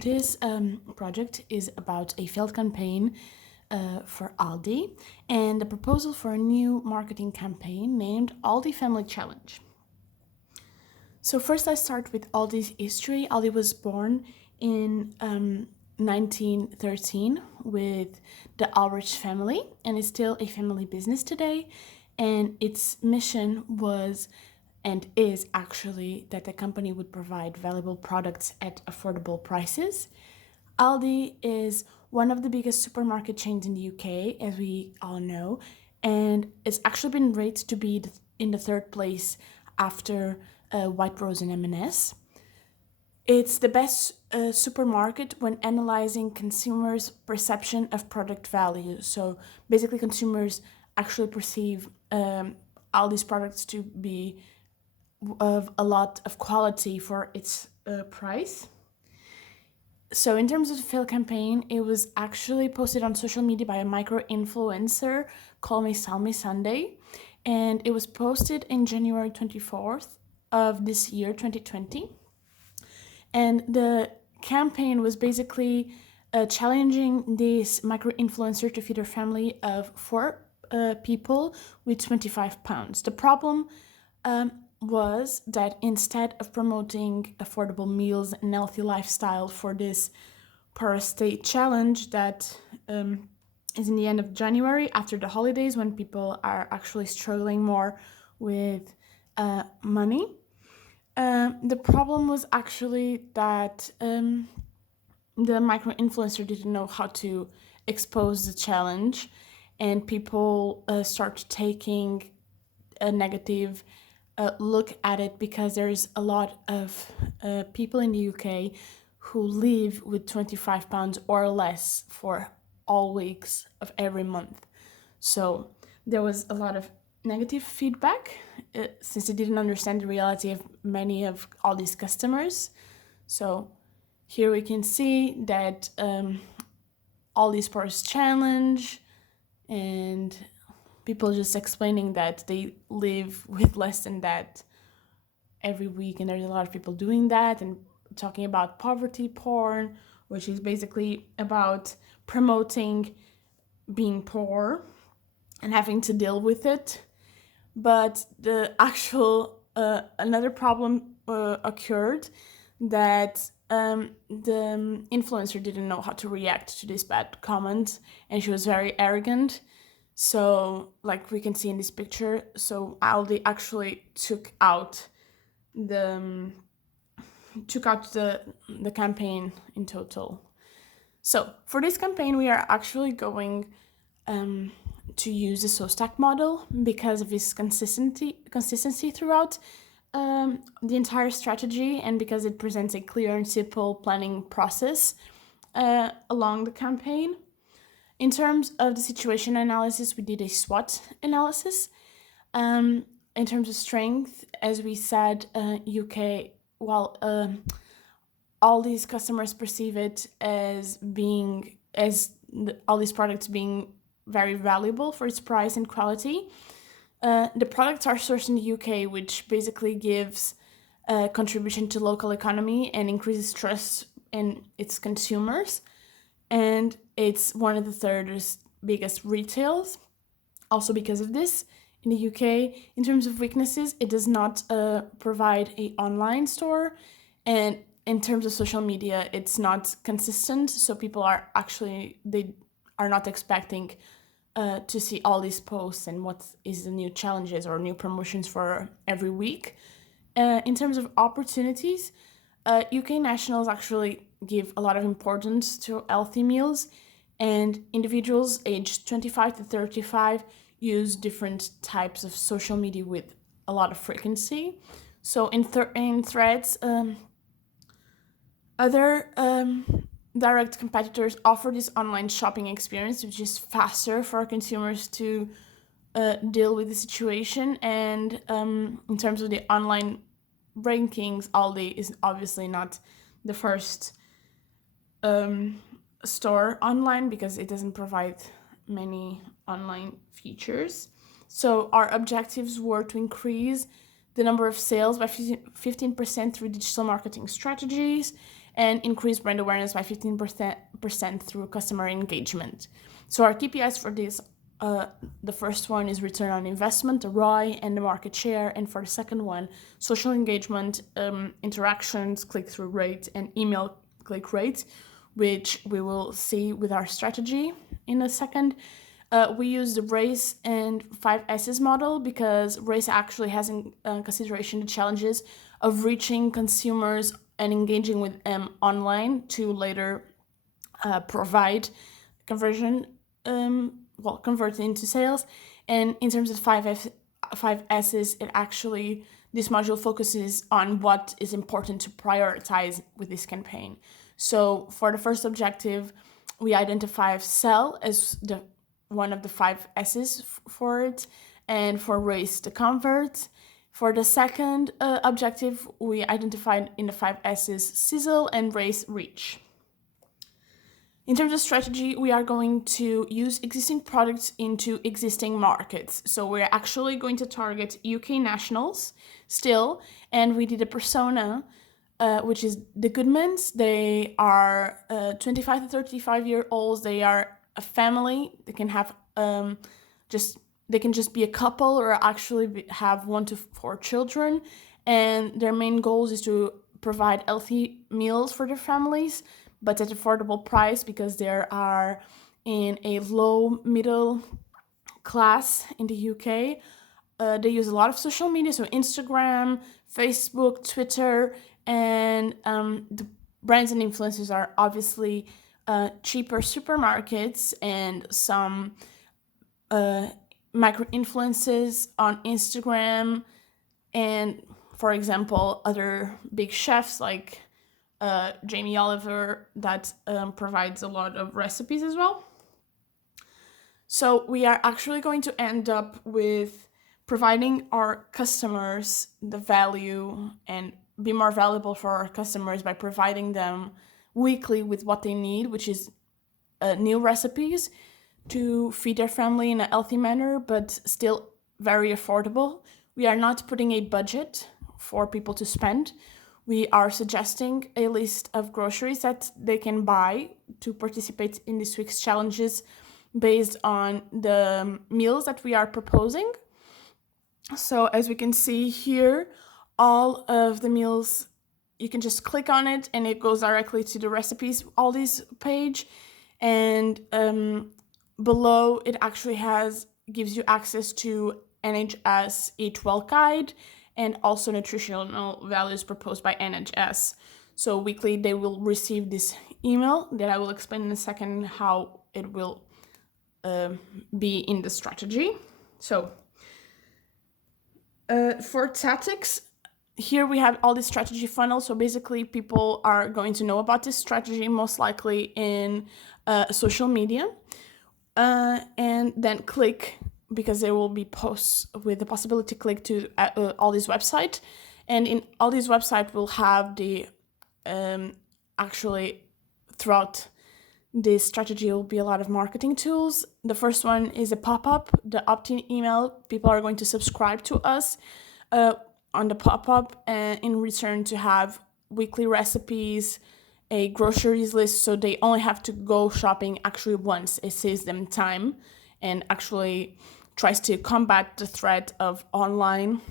this project is about a failed campaign for Aldi and a proposal for a new marketing campaign named Aldi Family Challenge. So first I start with Aldi's history. Aldi was born in 1913 with the Ulrich family and is still a family business today. And its mission was and is actually that the company would provide valuable products at affordable prices. Aldi is one of the biggest supermarket chains in the UK, as we all know, and it's actually been rated to be in the third place after White Rose and M&S. It's the best supermarket when analyzing consumers' perception of product value. So basically, consumers actually perceive Aldi's products to be of a lot of quality for its price. So in terms of the fail campaign, it was actually posted on social media by a micro-influencer called Me Salmi Sunday, and it was posted in January 24th of this year, 2020. And the campaign was basically challenging this micro-influencer to feed her family of four people with £25. The problem was that instead of promoting affordable meals and healthy lifestyle for this per-state challenge that is in the end of January after the holidays when people are actually struggling more with money, the problem was actually that the micro-influencer didn't know how to expose the challenge, and people start taking a negative look at it because there's a lot of people in the UK who live with £25 or less for all weeks of every month. So there was a lot of negative feedback since they didn't understand the reality of many of all these customers. So here we can see that all these Pores challenge and people just explaining that they live with less than that every week, and there's a lot of people doing that, and talking about poverty porn, which is basically about promoting being poor and having to deal with it. But the actual another problem occurred that the influencer didn't know how to react to this bad comment, and she was very arrogant. So, like we can see in this picture, so Aldi actually took out the campaign in total. So for this campaign, we are actually going to use the SOSTAC model because of its consistency throughout the entire strategy, and because it presents a clear and simple planning process along the campaign. In terms of the situation analysis, we did a SWOT analysis. In terms of strength, as we said, UK, all these customers perceive it as all these products being very valuable for its price and quality. The products are sourced in the UK, which basically gives a contribution to local economy and increases trust in its consumers. And it's one of the third biggest retails. Also because of this, in the UK, in terms of weaknesses, it does not provide an online store. And in terms of social media, it's not consistent. So people are they are not expecting to see all these posts and what is the new challenges or new promotions for every week. In terms of opportunities, UK nationals actually give a lot of importance to healthy meals, and individuals aged 25 to 35 use different types of social media with a lot of frequency. So in threads, other direct competitors offer this online shopping experience, which is faster for consumers to deal with the situation. And in terms of the online rankings, Aldi is obviously not the first store online because it doesn't provide many online features. So our objectives were to increase the number of sales by 15% through digital marketing strategies and increase brand awareness by 15% through customer engagement. So our KPIs for this, the first one is return on investment, the ROI, and the market share. And for the second one, social engagement, interactions, click-through rate, and email click rate, which we will see with our strategy in a second. We use the RACE and 5S's model because RACE actually has in consideration the challenges of reaching consumers and engaging with them online to later provide conversion, convert into sales. And in terms of 5S's, it actually, this module focuses on what is important to prioritize with this campaign. So for the first objective, we identify sell as one of the 5S's for it, and for race to convert. For the second objective, we identified in the 5S's sizzle and race reach. In terms of strategy, we are going to use existing products into existing markets. So we're actually going to target UK nationals still, and we did a persona, which is the Goodmans. They are 25 to 35-year-olds. They are a family. They can have they can just be a couple or actually have 1 to 4 children, and their main goals is to provide healthy meals for their families, but at affordable price because they are in a low middle class in the UK. They use a lot of social media, so Instagram, Facebook, Twitter, and the brands and influencers are obviously cheaper supermarkets and some micro influencers on Instagram, and for example, other big chefs like Jamie Oliver that provides a lot of recipes as well. So we are actually going to end up with providing our customers the value and be more valuable for our customers by providing them weekly with what they need, which is new recipes to feed their family in a healthy manner, but still very affordable. We are not putting a budget for people to spend. We are suggesting a list of groceries that they can buy to participate in this week's challenges based on the meals that we are proposing. So as we can see here, all of the meals, you can just click on it and it goes directly to the recipes, all this page. And below it actually gives you access to NHS Eat Well Guide and also nutritional values proposed by NHS. So weekly they will receive this email that I will explain in a second how it will be in the strategy. So for tactics, here we have all this strategy funnel. So basically people are going to know about this strategy most likely in social media, and then click, because there will be posts with the possibility to click to Aldi's website. And in Aldi's website, we'll have the, actually throughout this strategy will be a lot of marketing tools. The first one is a pop-up, the opt-in email. People are going to subscribe to us on the pop-up and in return to have weekly recipes, a groceries list, so they only have to go shopping actually once. It saves them time and actually tries to combat the threat of online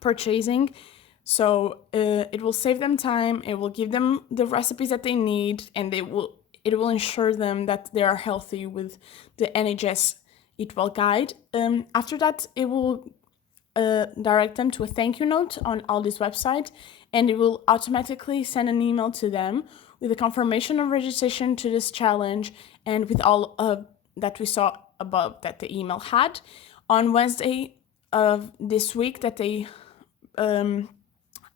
purchasing. So it will save them time, it will give them the recipes that they need, and it will ensure them that they are healthy with the NHS Eat Well Guide. After that, it will direct them to a thank you note on Aldi's website, and it will automatically send an email to them with a confirmation of registration to this challenge and with all of that we saw above that the email had. On Wednesday of this week that they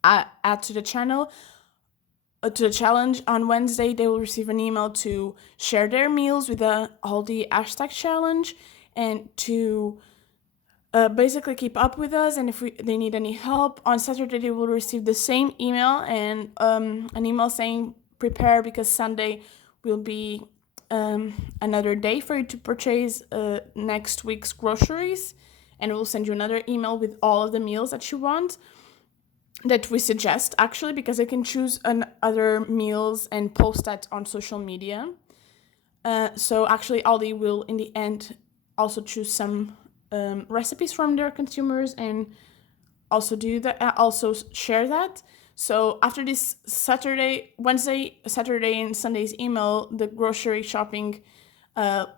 add to the channel, to the challenge, on Wednesday they will receive an email to share their meals with the Aldi hashtag challenge and to basically keep up with us, and if they need any help. On Saturday they will receive the same email and an email saying prepare because Sunday will be another day for you to purchase next week's groceries, and we'll send you another email with all of the meals that you want. that we suggest, actually, because I can choose other meals and post that on social media. So actually, Aldi will, in the end, also choose some recipes from their consumers and also do that, also share that. So after this Wednesday, Saturday, and Sunday's email, the grocery shopping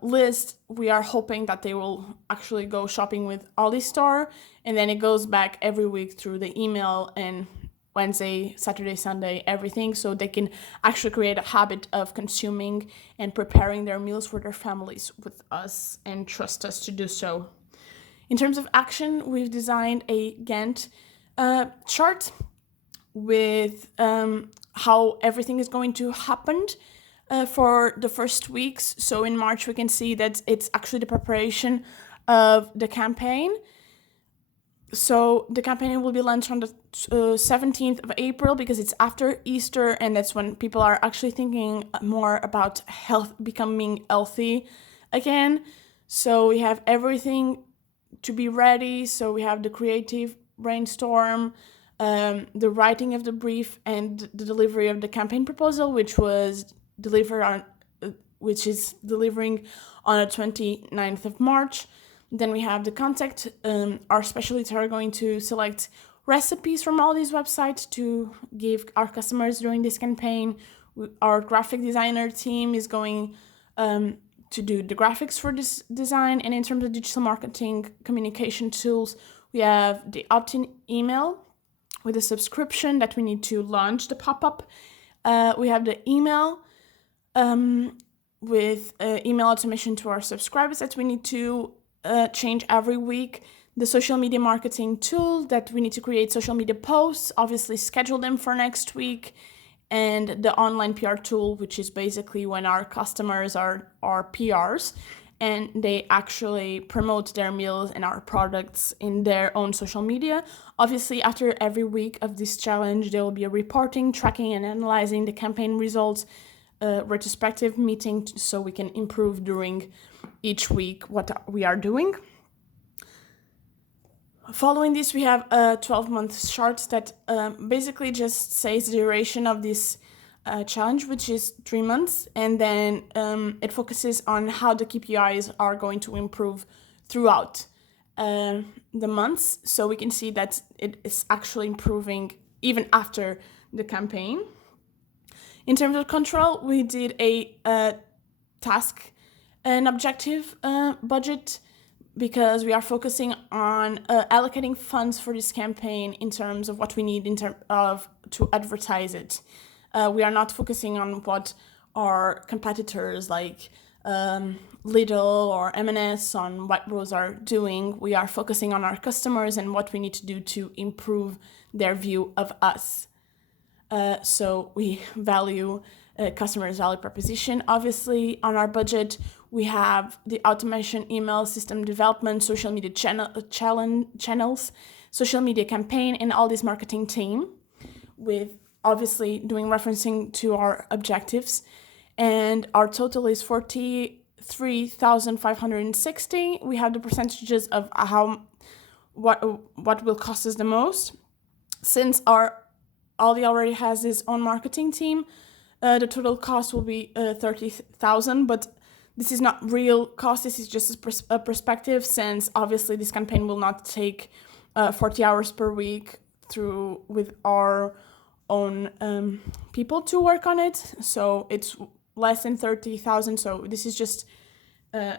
list, we are hoping that they will actually go shopping with Aldi store, and then it goes back every week through the email and Wednesday, Saturday, Sunday, everything, so they can actually create a habit of consuming and preparing their meals for their families with us and trust us to do so. In terms of action, we've designed a Gantt chart with how everything is going to happen for the first weeks. So in March, we can see that it's actually the preparation of the campaign. So the campaign will be launched on the 17th of April because it's after Easter, and that's when people are actually thinking more about health, becoming healthy again. So we have everything to be ready. So we have the creative brainstorm, the writing of the brief, and the delivery of the campaign proposal, which is delivering on the 29th of March. Then we have the contact. Our specialists are going to select recipes from all these websites to give our customers during this campaign. Our graphic designer team is going to do the graphics for this design. And in terms of digital marketing communication tools, we have the opt-in email with a subscription that we need to launch the pop-up. We have the email with email automation to our subscribers that we need to change every week. The social media marketing tool that we need to create social media posts, obviously schedule them for next week, and the online PR tool, which is basically when our customers are PRs and they actually promote their meals and our products in their own social media. Obviously, after every week of this challenge, there will be a reporting, tracking, and analyzing the campaign results, retrospective meeting, so we can improve during each week what we are doing. Following this, we have a 12-month chart that basically just says the duration of this challenge, which is 3 months, and then it focuses on how the KPIs are going to improve throughout the months. So we can see that it is actually improving even after the campaign. In terms of control, we did a task and objective budget because we are focusing on allocating funds for this campaign in terms of what we need to advertise it. We are not focusing on what our competitors like Lidl or M&S on White Rose are doing. We are focusing on our customers and what we need to do to improve their view of us. So we value customers' value proposition. Obviously, on our budget, we have the automation, email system development, social media channels, social media campaign, and all this marketing team, with obviously doing referencing to our objectives. And our total is 43,560. We have the percentages of what will cost us the most. Since Aldi already has his own marketing team, the total cost will be 30,000, but this is not real cost. This is just a perspective, since obviously this campaign will not take 40 hours per week through with our own people to work on it. So it's less than 30,000. So this is just a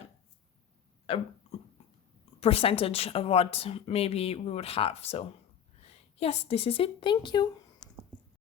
percentage of what maybe we would have. So yes, this is it. Thank you.